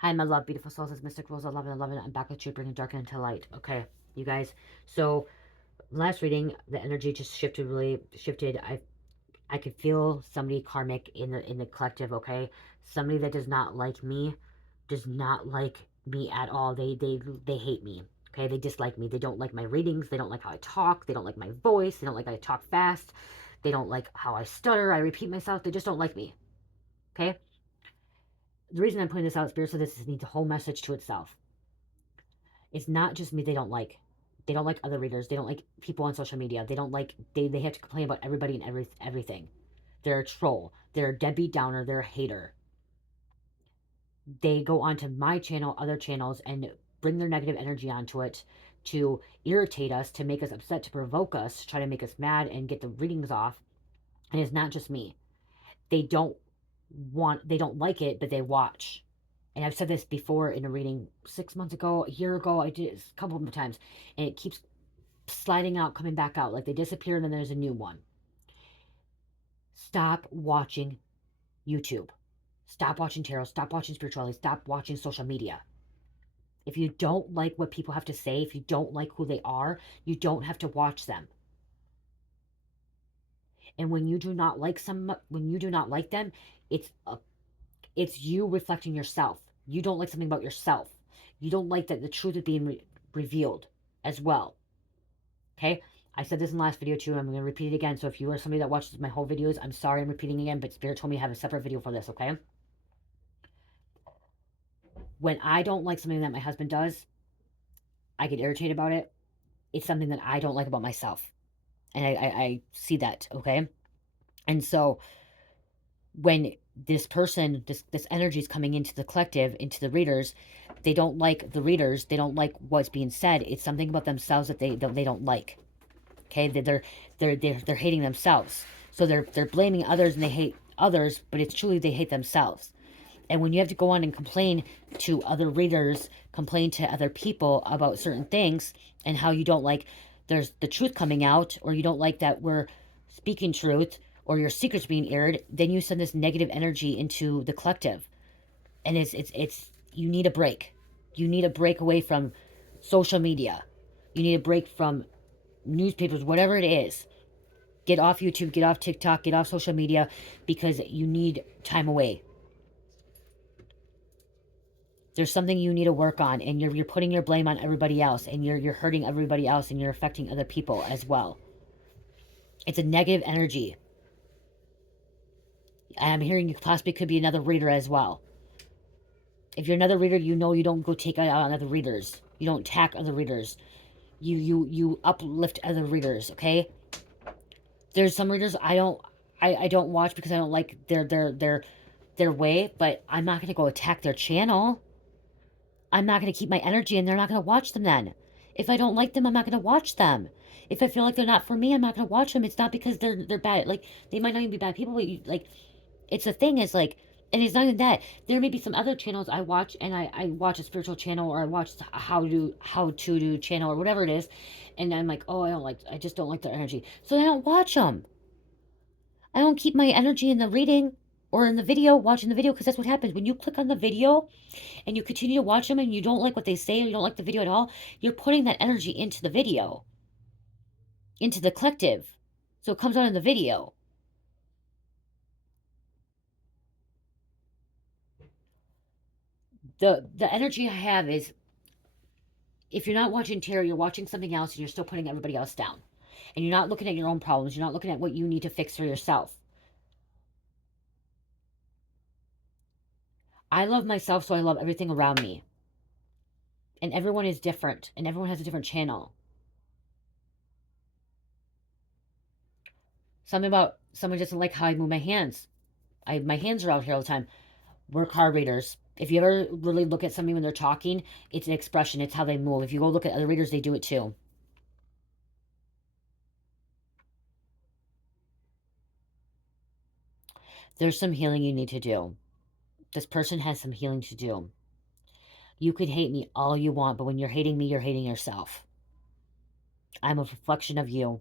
Hi, my love, beautiful souls. It's Mystic Rose. I love it. I love it. I'm back with you, bringing dark into light. Okay, you guys. So last reading, the energy just shifted. Really shifted. I could feel somebody karmic in the collective. Okay, somebody that does not like me, does not like me at all. They hate me. Okay, they dislike me. They don't like my readings. They don't like how I talk. They don't like my voice. They don't like how I talk fast. They don't like how I stutter. I repeat myself. They just don't like me. Okay. The reason I'm putting this out, Spirit, so this needs a whole message to itself. It's not just me they don't like. They don't like other readers. They don't like people on social media. They don't like they have to complain about everybody and everything. They're a troll. They're a deadbeat downer. They're a hater. They go onto my channel, other channels, and bring their negative energy onto it to irritate us, to make us upset, to provoke us, to try to make us mad and get the readings off. And it's not just me. They don't they don't like it, but they watch. And I've said this before in a reading 6 months ago, a year ago. I did it a couple of times, and it keeps sliding out, coming back out. Like they disappear, and then there's a new one. Stop watching YouTube. Stop watching tarot. Stop watching spirituality. Stop watching social media. If you don't like what people have to say, if you don't like who they are, you don't have to watch them. And when you do not like when you do not like them, it's you reflecting yourself. You don't like something about yourself. You don't like that the truth is being revealed as well. Okay? I said this in the last video too, and I'm going to repeat it again. So if you are somebody that watches my whole videos, I'm sorry I'm repeating again, but Spirit told me to have a separate video for this, okay? When I don't like something that my husband does, I get irritated about it. It's something that I don't like about myself. And I see that, okay? And so when this person, this energy is coming into the collective, into the readers, they don't like the readers. They don't like what's being said. It's something about themselves that they don't like. Okay, they're hating themselves. So they're blaming others and they hate others, but it's truly they hate themselves. And when you have to go on and complain to other readers, complain to other people about certain things and how you don't like there's the truth coming out, or you don't like that we're speaking truth, or your secrets being aired, then you send this negative energy into the collective. And it's you need a break. You need a break away from social media. You need a break from newspapers, whatever it is. Get off YouTube, get off TikTok, get off social media, because you need time away. There's something you need to work on, and you're putting your blame on everybody else, and you're hurting everybody else, and you're affecting other people as well. It's a negative energy. I'm hearing you possibly could be another reader as well. If you're another reader, you know you don't go take out on other readers. You don't attack other readers. You uplift other readers, okay? There's some readers I don't watch because I don't like their way, but I'm not gonna go attack their channel. I'm not gonna keep my energy, and they're not gonna watch them then. If I don't like them, I'm not gonna watch them. If I feel like they're not for me, I'm not gonna watch them. It's not because they're bad. Like, they might not even be bad people, but like, it's the thing is like, and it's not even that. There may be some other channels I watch, and I watch a spiritual channel, or I watch how to do channel, or whatever it is, and I'm like, oh, I just don't like their energy, so I don't watch them. I don't keep my energy in the reading or in the video, watching the video, because that's what happens when you click on the video and you continue to watch them and you don't like what they say, or you don't like the video at all. You're putting that energy into the video, into the collective, so it comes out in the video. The energy I have is, if you're not watching tarot, you're watching something else, and you're still putting everybody else down, and you're not looking at your own problems. You're not looking at what you need to fix for yourself. I love myself, so I love everything around me, and everyone is different, and everyone has a different channel. Something about someone doesn't like how I move my hands. My hands are out here all the time. We're card readers. If you ever really look at somebody when they're talking, it's an expression. It's how they move. If you go look at other readers, they do it too. There's some healing you need to do. This person has some healing to do. You could hate me all you want, but when you're hating me, you're hating yourself. I'm a reflection of you.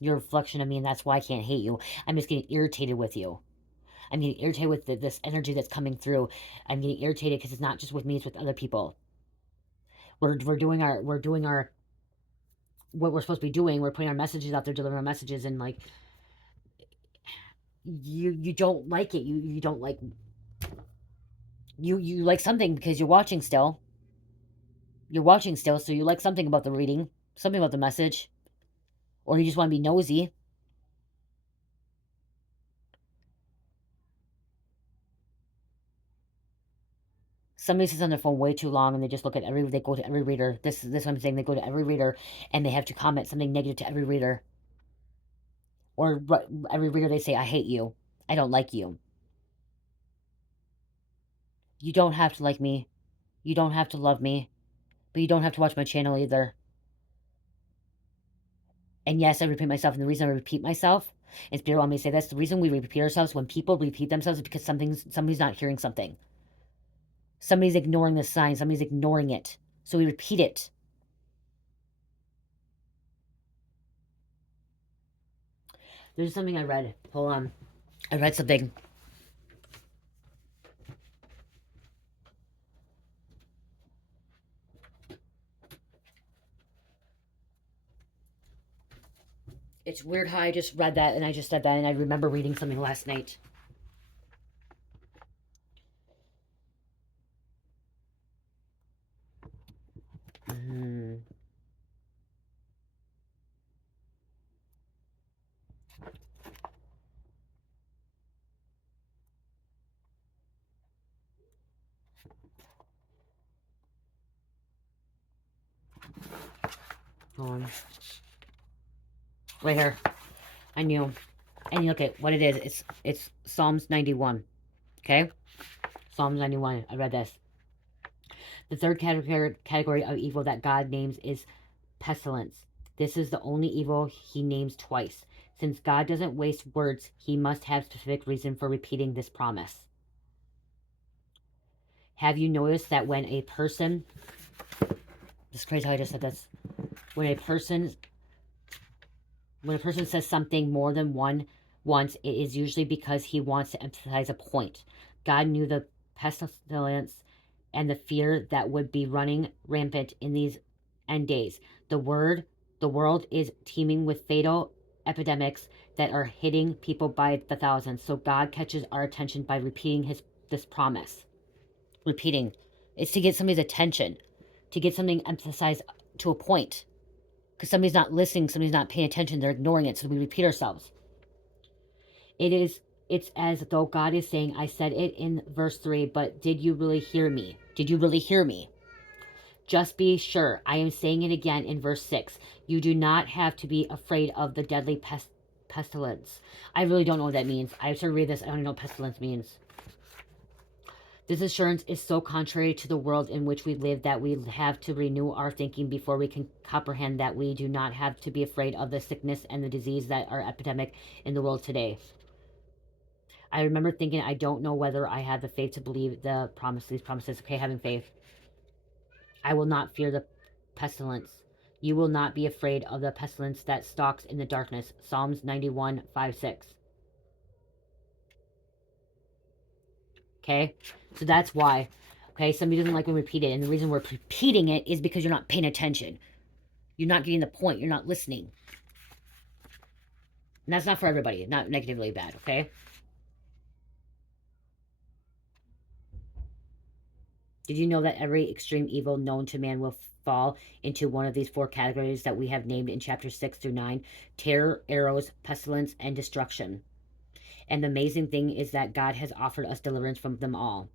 You're a reflection of me, and that's why I can't hate you. I'm just getting irritated with you. I'm getting irritated with this energy that's coming through. I'm getting irritated because it's not just with me, it's with other people. We're doing our what we're supposed to be doing. We're putting our messages out there, delivering our messages, and like you don't like it. You don't like you like something because you're watching still. You're watching still, so you like something about the reading, something about the message, or you just want to be nosy. Somebody sits on their phone way too long and they just look at they go to every reader. This is what I'm saying. They go to every reader and they have to comment something negative to every reader. Or every reader they say, I hate you. I don't like you. You don't have to like me. You don't have to love me. But you don't have to watch my channel either. And yes, I repeat myself. And the reason I repeat myself, and Spirit want me to say this, the reason we repeat ourselves, when people repeat themselves, is because somebody's not hearing something. Somebody's ignoring the sign. Somebody's ignoring it. So we repeat it. There's something I read. Hold on. I read something. It's weird how I just read that and I just said that and I remember reading something last night. Mm. Hold on. Right here. I knew. And you look at what it is. It's Psalms 91. Okay? Psalms 91. I read this. The third category of evil that God names is pestilence. This is the only evil he names twice. Since God doesn't waste words, he must have specific reason for repeating this promise. Have you noticed that when a person... This is crazy how I just said this. When a person says something more than once, it is usually because he wants to emphasize a point. God knew the pestilence and the fear that would be running rampant in these end days. The world is teeming with fatal epidemics that are hitting people by the thousands. So God catches our attention by repeating this promise. Repeating. It's to get somebody's attention, to get something emphasized to a point. Because somebody's not listening, somebody's not paying attention, they're ignoring it, so we repeat ourselves. It's as though God is saying, I said it in verse 3, but did you really hear me? Did you really hear me? Just be sure, I am saying it again in verse 6. You do not have to be afraid of the deadly pestilence. I really don't know what that means. I have to read this, I don't know what pestilence means. This assurance is so contrary to the world in which we live that we have to renew our thinking before we can comprehend that we do not have to be afraid of the sickness and the disease that are epidemic in the world today. I remember thinking, I don't know whether I have the faith to believe these promises. Okay, having faith. I will not fear the pestilence. You will not be afraid of the pestilence that stalks in the darkness. Psalms 91, 5, 6. Okay? So that's why. Okay? Somebody doesn't like when we repeat it. And the reason we're repeating it is because you're not paying attention. You're not getting the point. You're not listening. And that's not for everybody. Not negatively bad. Okay? Did you know that every extreme evil known to man will fall into one of these four categories that we have named in chapter 6 through 9? Terror, arrows, pestilence, and destruction. And the amazing thing is that God has offered us deliverance from them all.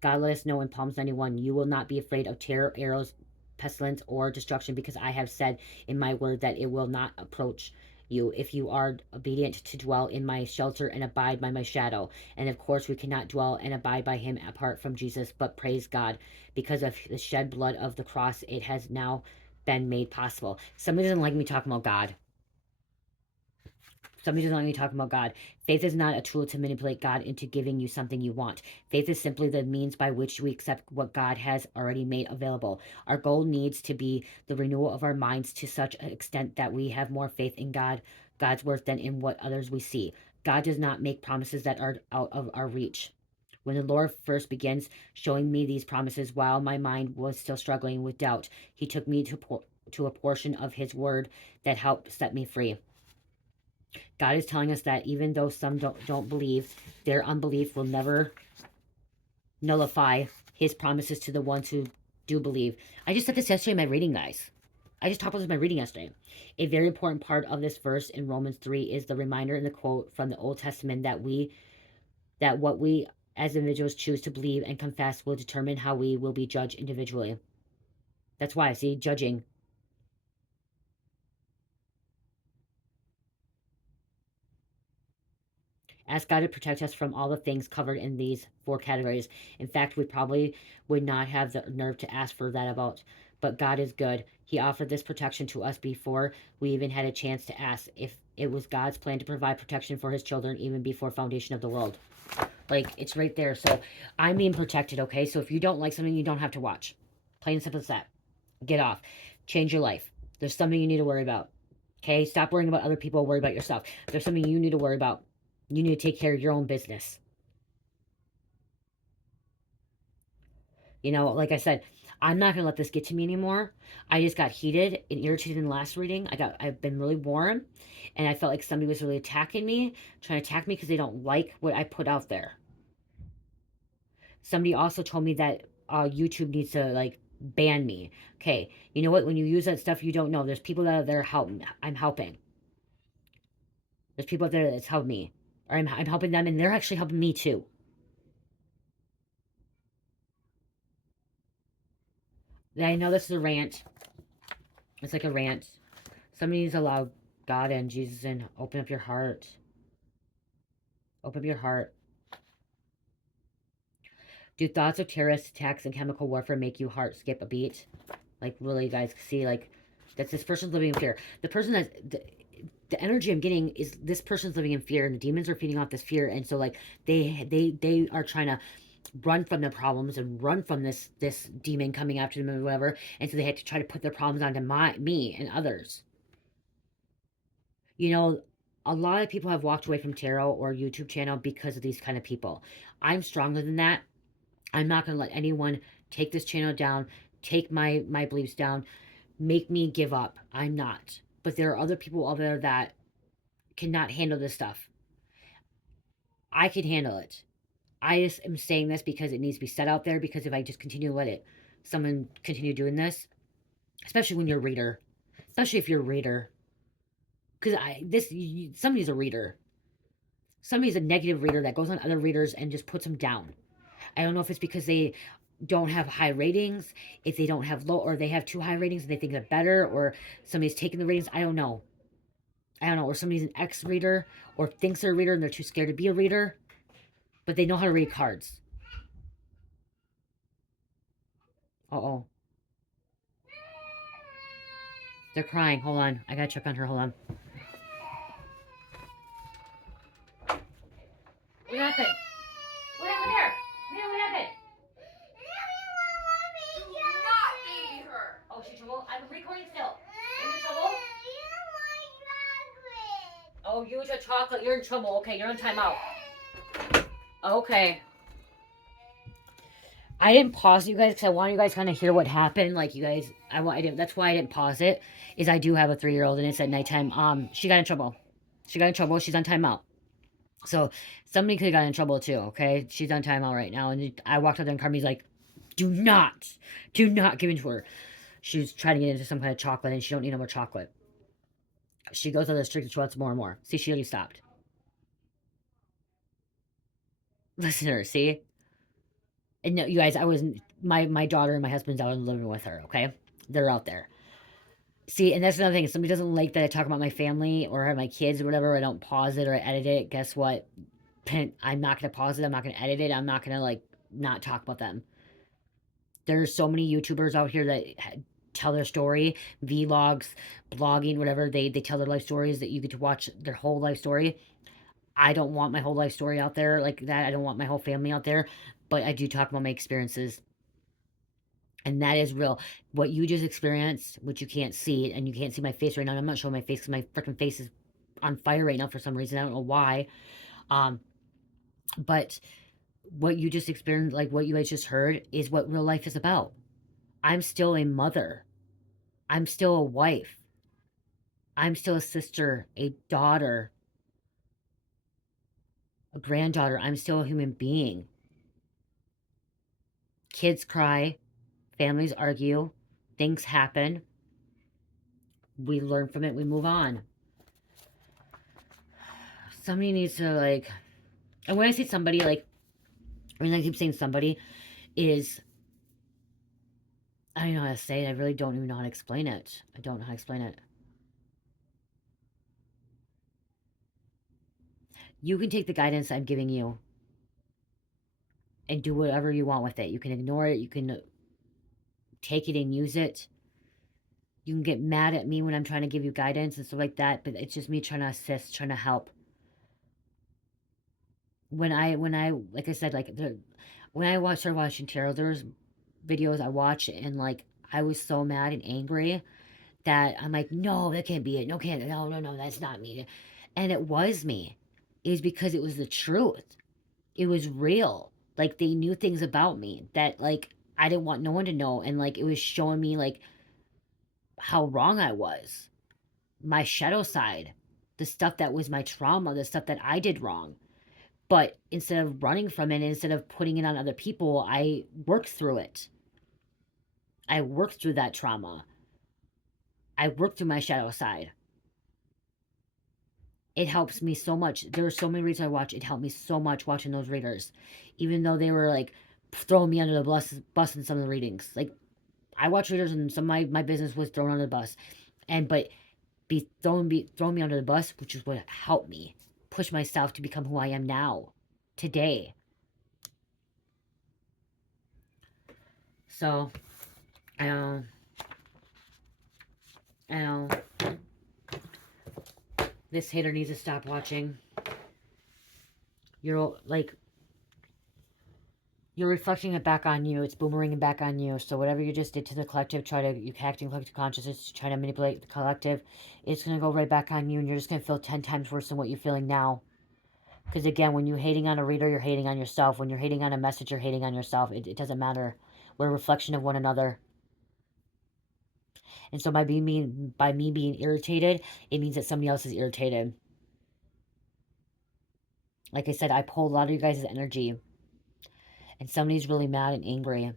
God let us know in Psalms 91, you will not be afraid of terror, arrows, pestilence, or destruction, because I have said in my word that it will not approach you if you are obedient to dwell in my shelter and abide by my shadow. And of course, we cannot dwell and abide by him apart from Jesus, but praise God, because of the shed blood of the cross, it has now been made possible. Somebody doesn't like me talking about God. Somebody doesn't like me talking about God. Faith is not a tool to manipulate God into giving you something you want. Faith is simply the means by which we accept what God has already made available. Our goal needs to be the renewal of our minds to such an extent that we have more faith in God's worth than in what others we see. God does not make promises that are out of our reach. When the Lord first begins showing me these promises while my mind was still struggling with doubt, he took me to a portion of his word that helped set me free. God is telling us that even though some don't believe, their unbelief will never nullify his promises to the ones who do believe. I just said this yesterday in my reading, guys. I just talked about this in my reading yesterday. A very important part of this verse in Romans 3 is the reminder in the quote from the Old Testament that what we as individuals choose to believe and confess will determine how we will be judged individually. That's why, see, judging. Ask God to protect us from all the things covered in these four categories. In fact, we probably would not have the nerve to ask for that about. But God is good. He offered this protection to us before we even had a chance to ask. If it was God's plan to provide protection for his children even before foundation of the world. Like, it's right there. So I'm being protected, okay? So if you don't like something, you don't have to watch. Plain and simple as that. Get off. Change your life. There's something you need to worry about. Okay? Stop worrying about other people. Worry about yourself. There's something you need to worry about. You need to take care of your own business. You know, like I said, I'm not gonna let this get to me anymore. I just got heated and irritated in the last reading. I've been really warm, and I felt like somebody was really attacking me, trying to attack me because they don't like what I put out there. Somebody also told me that YouTube needs to like ban me. Okay, you know what? When you use that stuff, you don't know. There's people that are there helping. I'm helping. There's people out there that's helped me, or I'm helping them, and they're actually helping me too. I know this is a rant. It's like a rant. Somebody needs to allow God and Jesus in. Open up your heart. Open up your heart. Do thoughts of terrorist attacks and chemical warfare make you heart skip a beat? Like, really, guys, see, like, that's this person's living in fear. The person that's, the energy I'm getting is this person's living in fear, and the demons are feeding off this fear, and so, like, they are trying to run from their problems and run from this demon coming after them or whatever, and so they had to try to put their problems onto me and others. You know, a lot of people have walked away from tarot or YouTube channel because of these kind of people. I'm stronger than that. I'm not going to let anyone take this channel down, take my beliefs down, make me give up. I'm not. But there are other people out there that cannot handle this stuff. I can handle it. I just am saying this because it needs to be said out there, because if I just continue to let it, someone continue doing this, especially when you're a reader, especially if you're a reader, because somebody's a reader. Somebody's a negative reader that goes on other readers and just puts them down. I don't know if it's because they don't have high ratings, if they don't have low, or they have too high ratings and they think they're better, or somebody's taking the ratings. I don't know. Or somebody's an ex-reader, or thinks they're a reader and they're too scared to be a reader, but they know how to read cards. Uh-oh. They're crying. Hold on. I gotta check on her. Hold on. What happened? What happened here? What happened? Oh, she's trouble? I'm recording still. Are you in trouble? Oh, you ate a chocolate. You're in trouble. Okay, you're on timeout. Okay. I didn't pause you guys because I want you guys to kind of hear what happened. Like, you guys, I didn't. That's why I didn't pause it. Is I do have a 3-year-old and it's at nighttime. She got in trouble. She's on timeout. So somebody could have gotten in trouble too. Okay, she's on timeout right now. And I walked up there and Carmi's like, do not give in to her. She was trying to get into some kind of chocolate and she don't need no more chocolate. She goes on the street and she wants more and more. See, she already stopped. Listen to her, see? And no, you guys, I was my daughter and my husband's out in the living room with her, okay? They're out there. See, and that's another thing. If somebody doesn't like that I talk about my family or my kids or whatever, I don't pause it or edit it. Guess what? I'm not going to pause it. I'm not going to edit it. I'm not going to, like, not talk about them. There's so many YouTubers out here that tell their story, vlogs, blogging, whatever. They tell their life stories that you get to watch their whole life story. I don't want my whole life story out there like that. I don't want my whole family out there, but I do talk about my experiences. And that is real. What you just experienced, which you can't see, and you can't see my face right now. I'm not showing my face because my freaking face is on fire right now for some reason. I don't know why. But what you just experienced, like what you guys just heard, is what real life is about. I'm still a mother. I'm still a wife. I'm still a sister, a daughter, a granddaughter. I'm still a human being. Kids cry, families argue, things happen. We learn from it, we move on. Somebody needs to, like, and when I say somebody, like, the reason I keep saying somebody is, I don't know how to say it. I really don't even know how to explain it. I don't know how to explain it. You can take the guidance I'm giving you and do whatever you want with it. You can ignore it. You can take it and use it. You can get mad at me when I'm trying to give you guidance and stuff like that, but it's just me trying to assist, trying to help. When I, like I said, like, when I started watching tarot, there was videos I watched, and, like, I was so mad and angry that I'm like, no, that can't be it. No, can't. No, no, no, that's not me. And it was me. It was because it was the truth. It was real. Like, they knew things about me that, like, I didn't want no one to know. And, like, it was showing me, like, how wrong I was. My shadow side. The stuff that was my trauma. The stuff that I did wrong. But instead of running from it, instead of putting it on other people, I worked through it. I worked through that trauma. I worked through my shadow side. It helps me so much. There were so many readers I watched. It helped me so much watching those readers. Even though they were, like, throwing me under the bus in some of the readings. Like, I watched readers and some of my business was thrown under the bus. But throwing me under the bus, which is what helped me push myself to become who I am now, today. So, I don't, this hater needs to stop watching. You're, like, you're reflecting it back on you. It's boomeranging back on you. So whatever you just did to the collective, you're acting collective consciousness, trying to manipulate the collective, it's going to go right back on you, and you're just going to feel 10 times worse than what you're feeling now. Because, again, when you're hating on a reader, you're hating on yourself. When you're hating on a message, you're hating on yourself. It doesn't matter. We're a reflection of one another. And so by me being irritated, it means that somebody else is irritated. Like I said, I pull a lot of you guys' energy. And somebody's really mad and angry.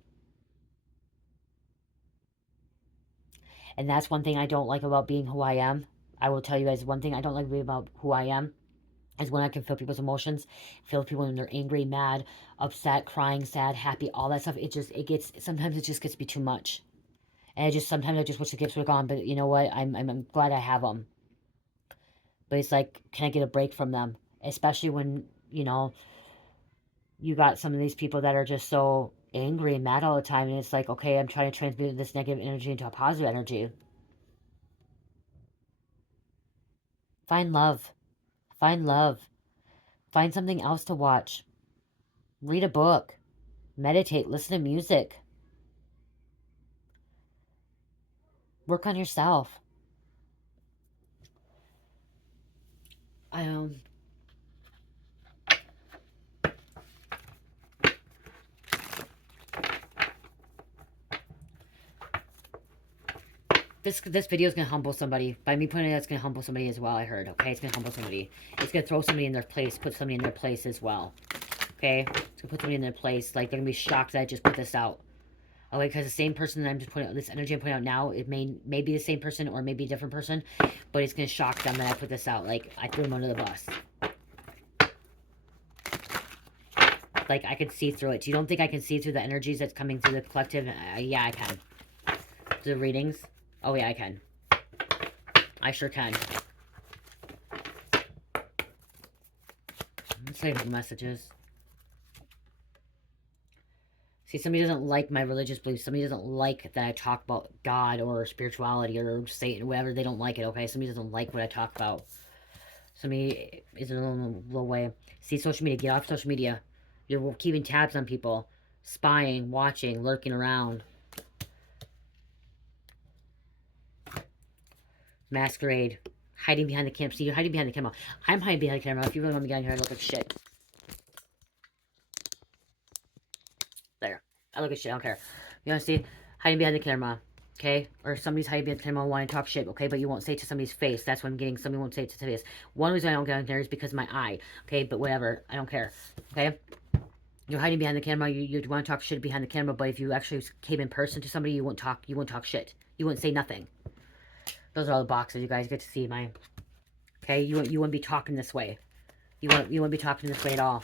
And that's one thing I don't like about being who I am. I will tell you guys, one thing I don't like about who I am is when I can feel people's emotions, feel people when they're angry, mad, upset, crying, sad, happy, all that stuff. Sometimes it just gets me too much. And sometimes I just wish the gifts were gone, but you know what? I'm glad I have them. But it's like, can I get a break from them? Especially when, you got some of these people that are just so angry and mad all the time, and it's like, okay, I'm trying to transmute this negative energy into a positive energy. Find love. Find love. Find something else to watch. Read a book. Meditate. Listen to music. Work on yourself. This video is going to humble somebody. By me putting it, it's going to humble somebody as well, I heard. Okay, it's going to humble somebody. It's going to throw somebody in their place, put somebody in their place as well. Okay, it's going to put somebody in their place. Like, they're going to be shocked that I just put this out. Okay, because the same person that I'm just putting out, this energy I'm putting out now, it may be the same person or maybe a different person, but it's going to shock them that I put this out. Like, I threw them under the bus. Like, I can see through it. You don't think I can see through the energies that's coming through the collective? Yeah, I can. The readings? Oh, yeah, I can. I sure can. Let's save the messages. See, somebody doesn't like my religious beliefs. Somebody doesn't like that I talk about God or spirituality or Satan, whatever. They don't like it, okay? Somebody doesn't like what I talk about. Somebody is in a little way. See, social media. Get off social media. You're keeping tabs on people. Spying, watching, lurking around. Masquerade. Hiding behind the camera. See, you're hiding behind the camera. I'm hiding behind the camera. If you really want me to get in here, I look like shit. There. I look like shit. I don't care. You want to see? Hiding behind the camera. Okay? Or somebody's hiding behind the camera and wanting to talk shit. Okay? But you won't say it to somebody's face. That's what I'm getting. Somebody won't say it to somebody's face. One reason I don't get in there is because of my eye. Okay? But whatever. I don't care. Okay? You're hiding behind the camera. You want to talk shit behind the camera. But if you actually came in person to somebody, you won't talk. You won't talk shit. You wouldn't say nothing. Those are all the boxes. You guys get to see my... Okay? You wouldn't be talking this way. You wouldn't be talking this way at all.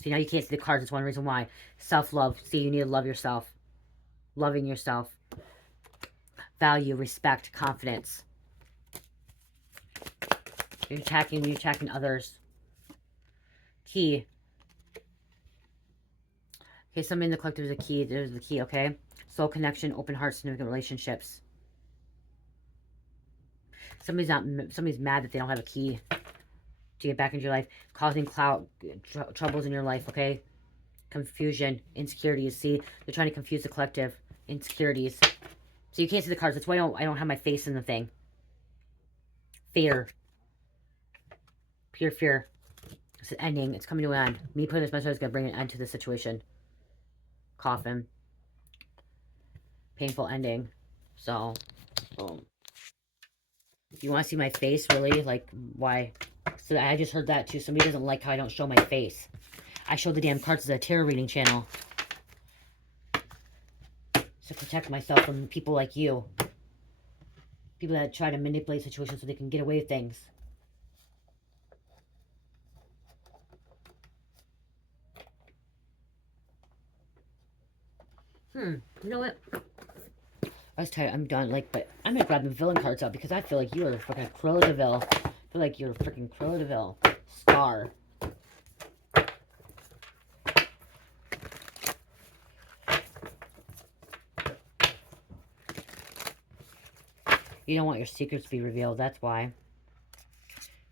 See, now you can't see the cards. That's one reason why. Self-love. See, you need to love yourself. Loving yourself. Value, respect, confidence. You're attacking others. Key. Okay, somebody in the collective is a key. There's the key, okay? Soul connection, open heart, significant relationships. Somebody's mad that they don't have a key to get back into your life. Causing troubles in your life, okay? Confusion, insecurities. See, they're trying to confuse the collective. Insecurities. So you can't see the cards. That's why I don't have my face in the thing. Fear. Pure fear. It's an ending. It's coming to an end. Me putting this message is going to bring an end to the situation. Coffin. Painful ending. So, boom. If you want to see my face, really, like, why? So I just heard that, too. Somebody doesn't like how I don't show my face. I show the damn cards as a tarot reading channel. To protect myself from people like you. People that try to manipulate situations so they can get away with things. You know what? I was tired. I'm done. Like, but I'm gonna grab the villain cards out because I feel like you are fucking Cruella de Vil. I feel like you're freaking Cruella de Vil. Scar. You don't want your secrets to be revealed. That's why.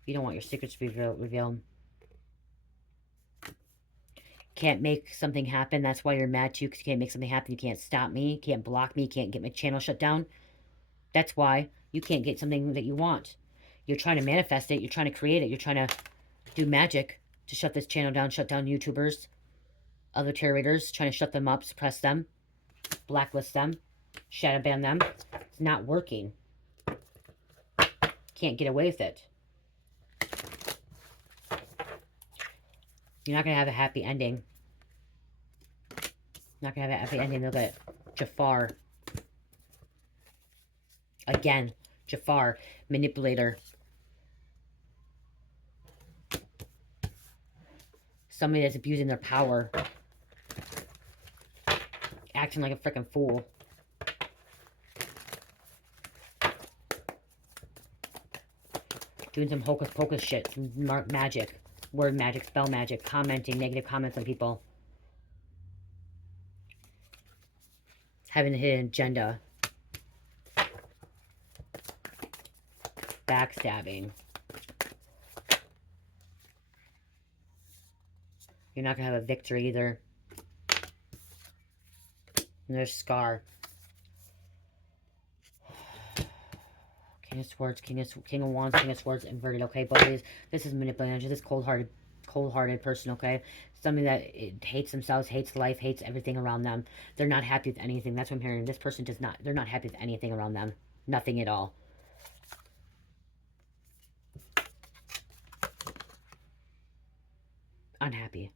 You don't want your secrets to be revealed. Can't make something happen. That's why you're mad too, because you can't make something happen. You can't stop me. You can't block me. You can't get my channel shut down. That's why you can't get something that you want. You're trying to manifest it. You're trying to create it. You're trying to do magic to shut this channel down, shut down YouTubers, other tarot readers, trying to shut them up, suppress them, blacklist them, shadow ban them. It's not working. Can't get away with it. You're not going to have a happy ending. Not going to have a happy ending. Look at Jafar. Again, Jafar, manipulator. Somebody that's abusing their power. Acting like a freaking fool. Doing some hocus pocus shit. Some magic. Word magic, spell magic. Commenting negative comments on people. Having a hidden agenda. Backstabbing. You're not going to have a victory either. And there's Scar. King of Swords, King of Wands, King of Swords, inverted, okay? But this is manipulating. This cold-hearted person, okay? Somebody that hates themselves, hates life, hates everything around them. They're not happy with anything. That's what I'm hearing. This person does not, they're not happy with anything around them. Nothing at all. Unhappy.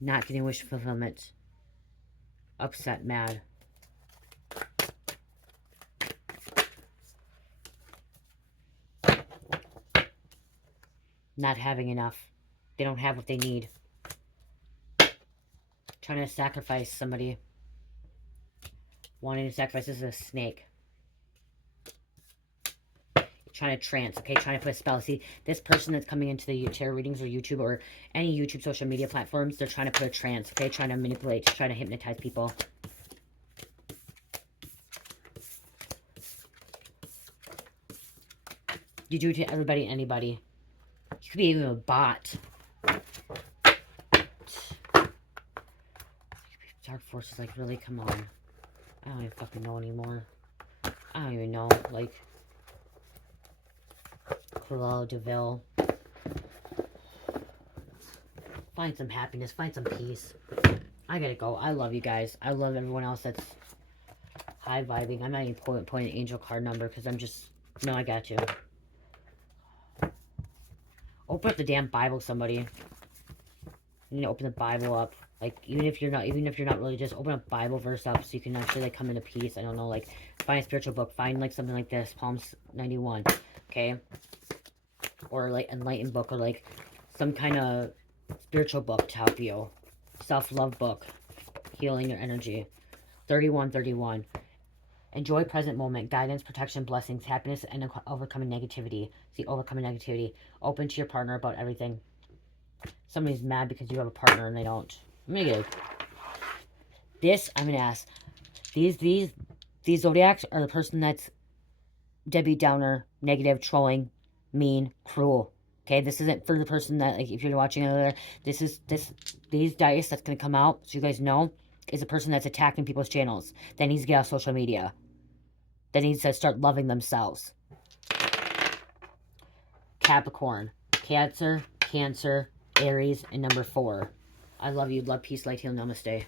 Not getting wish fulfillment. Upset, mad. Not having enough. They don't have what they need. Trying to sacrifice somebody. Wanting to sacrifice. This is a snake. Trying to trance, okay? Trying to put a spell. See, this person that's coming into the tarot readings or YouTube or any YouTube social media platforms, they're trying to put a trance, okay? Trying to manipulate, trying to hypnotize people. You do it to everybody and anybody. You could be even a bot. Dark forces, like, really? Come on. don't even fucking know anymore. I don't even know. Like, Cruella DeVille. Find some happiness. Find some peace. I gotta go. I love you guys. I love everyone else that's high vibing. I'm not even pointing angel card number because I'm just... No, I got you. Open up the damn Bible, somebody. You need to open the Bible up. Like, even if you're not religious, open a Bible verse up so you can actually, like, come into peace. I don't know, like, find a spiritual book. Find, like, something like this. Psalms 91. Okay? Or, like, enlightened book. Or, like, some kind of spiritual book to help you. Self-love book. Healing your energy. 3131. Enjoy present moment. Guidance, protection, blessings, happiness, and overcoming negativity. See, overcoming negativity. Open to your partner about everything. Somebody's mad because you have a partner and they don't. I'm gonna get this. I'm gonna ask. These zodiacs are the person that's Debbie Downer, negative, trolling, mean, cruel. Okay, this isn't for the person that, like, if you're watching another. These dice that's gonna come out, so you guys know, is a person that's attacking people's channels. That needs to get off social media. That needs to start loving themselves. Capricorn, Cancer, Aries, and number 4. I love you. Love, peace, light, heal, namaste.